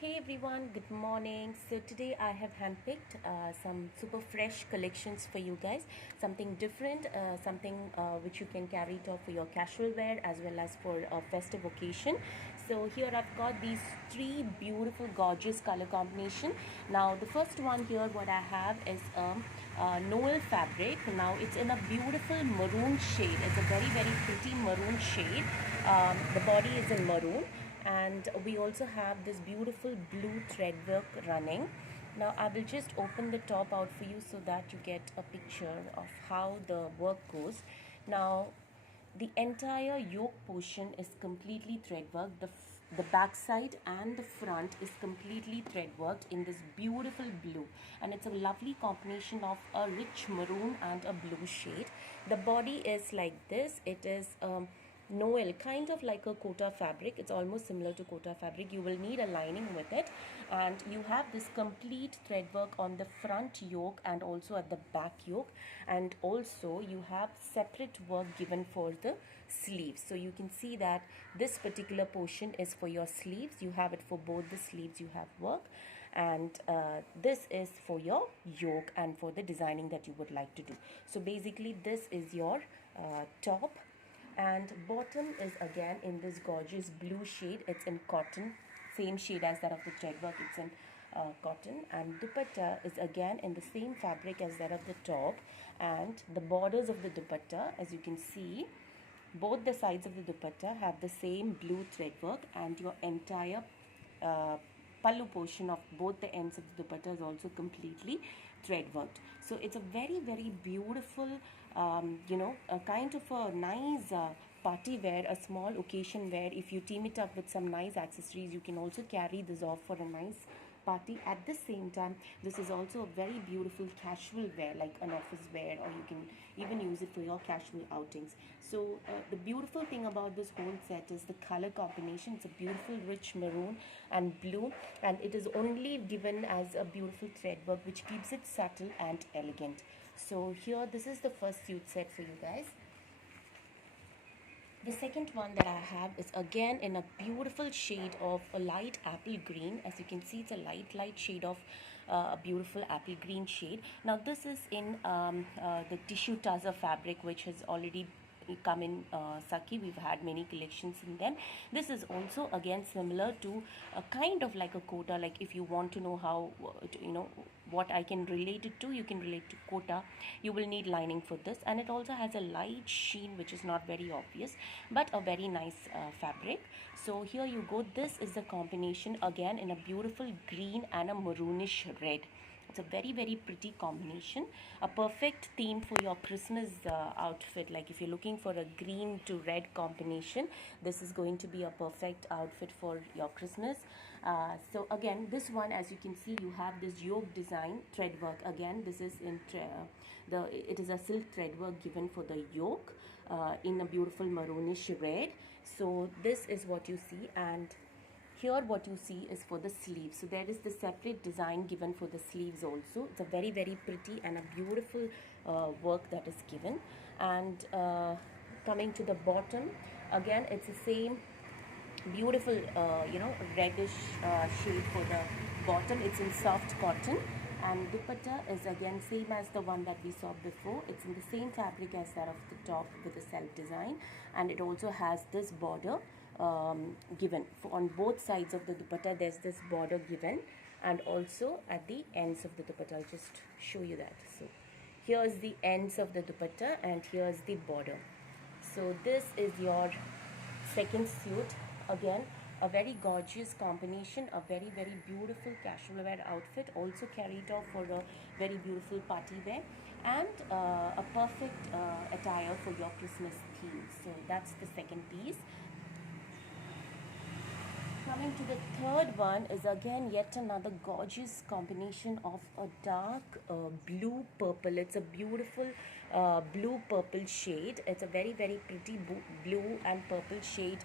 Hey everyone, good morning. So today I have handpicked some super fresh collections for you guys. Something different, something which you can carry it off for your casual wear as well as for a festive occasion. So here I've got these three beautiful, gorgeous color combination. Now the first one here, what I have is Noel fabric. Now it's in a beautiful maroon shade. It's a very pretty maroon shade. The body is in maroon, and we also have this beautiful blue thread work running. Now I will just open the top out for you so that you get a picture of how the work goes. Now the entire yoke portion is completely thread work. The back side and the front is completely thread worked in this beautiful blue, and it's a lovely combination of a rich maroon and a blue shade. The body is like this. It is Noel, kind of like a kota fabric. It's almost similar to kota fabric. You will need a lining with it, and you have this complete thread work on the front yoke and also at the back yoke, and also you have separate work given for the sleeves. So you can see that this particular portion is for your sleeves. You have it for both the sleeves. You have work, and this is for your yoke and for the designing that you would like to do. So basically this is your top, and bottom is again in this gorgeous blue shade. It's in cotton, same shade as that of the thread work. It's in cotton, and dupatta is again in the same fabric as that of the top, and the borders of the dupatta, as you can see, both the sides of the dupatta have the same blue thread work, and your entire uh, pallu portion of both the ends of the dupatta is also completely thread worked. So it's a very beautiful, a kind of a nice party wear, a small occasion wear. If you team it up with some nice accessories, you can also carry this off for a nice party. At the same time, this is also a very beautiful casual wear, like an office wear, or you can even use it for your casual outings. So the beautiful thing about this whole set is the color combination. It's a beautiful rich maroon and blue, and it is only given as a beautiful thread work, which keeps it subtle and elegant. So here, this is the first suit set for you guys. The second one that I have is again in a beautiful shade of a light apple green. As you can see, it's a light shade of a beautiful apple green shade. Now this is in the tissue tazza fabric, which has already come in Saki. We've had many collections in them. This is also again similar to a kind of like a kota. Like if you want to know how what I can relate it to, you can relate to kota. You will need lining for this, and it also has a light sheen which is not very obvious, but a very nice fabric. So here you go. This is the combination again in a beautiful green and a maroonish red. It's a very pretty combination, a perfect theme for your Christmas outfit. Like if you're looking for a green to red combination, this is going to be a perfect outfit for your Christmas. So again, this one, as you can see, you have this yoke design thread work. Again, this is in it is a silk thread work given for the yoke in a beautiful maroonish red. So this is what you see, and here what you see is for the sleeves. So there is the separate design given for the sleeves also. It's a very pretty and a beautiful work that is given. And coming to the bottom, again it's the same beautiful reddish shade for the bottom. It's in soft cotton, and dupatta is again same as the one that we saw before. It's in the same fabric as that of the top with the self design, and it also has this border given on both sides of the dupatta. There's this border given, and also at the ends of the dupatta. I'll just show you that. So here's the ends of the dupatta, and here's the border. So this is your second suit. Again, a very gorgeous combination, a very beautiful casual wear outfit. Also carried off for a very beautiful party wear, and a perfect attire for your Christmas theme. So that's the second piece. Coming to the third one is again yet another gorgeous combination of a dark blue purple. It's a beautiful blue purple shade. It's a very pretty blue and purple shade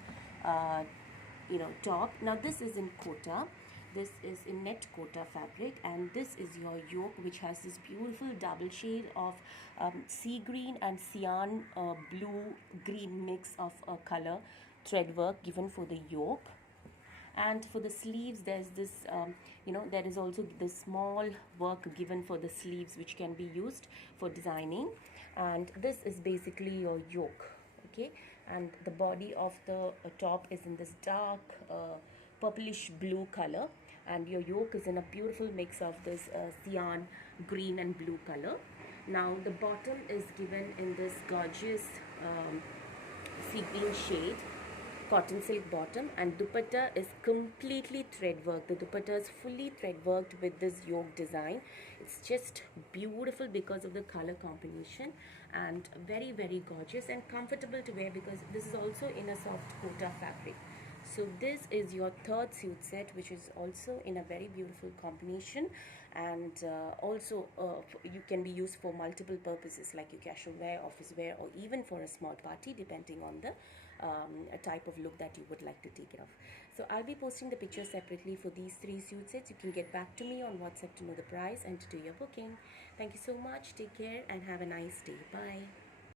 top. Now this is in kota. This is in net kota fabric, and this is your yoke, which has this beautiful double shade of sea green and cyan blue green mix of color thread work given for the yoke. And for the sleeves, there's this there is also this small work given for the sleeves, which can be used for designing. And this is basically your yoke. Okay, and the body of the top is in this dark purplish blue color, and your yoke is in a beautiful mix of this cyan green and blue color. Now the bottom is given in this gorgeous sea green shade, cotton silk bottom, and dupatta is completely thread work. The dupatta is fully thread worked with this yoke design. It's just beautiful because of the color combination, and very very gorgeous and comfortable to wear, because this is also in a soft kota fabric. So this is your third suit set, which is also in a very beautiful combination, and also you can be used for multiple purposes, like your casual wear, office wear, or even for a small party, depending on the type of look that you would like to take it off. So I'll be posting the pictures separately for these 3 suit sets. You can get back to me on WhatsApp to know the price and to do your booking. Thank you so much. Take care and have a nice day. Bye.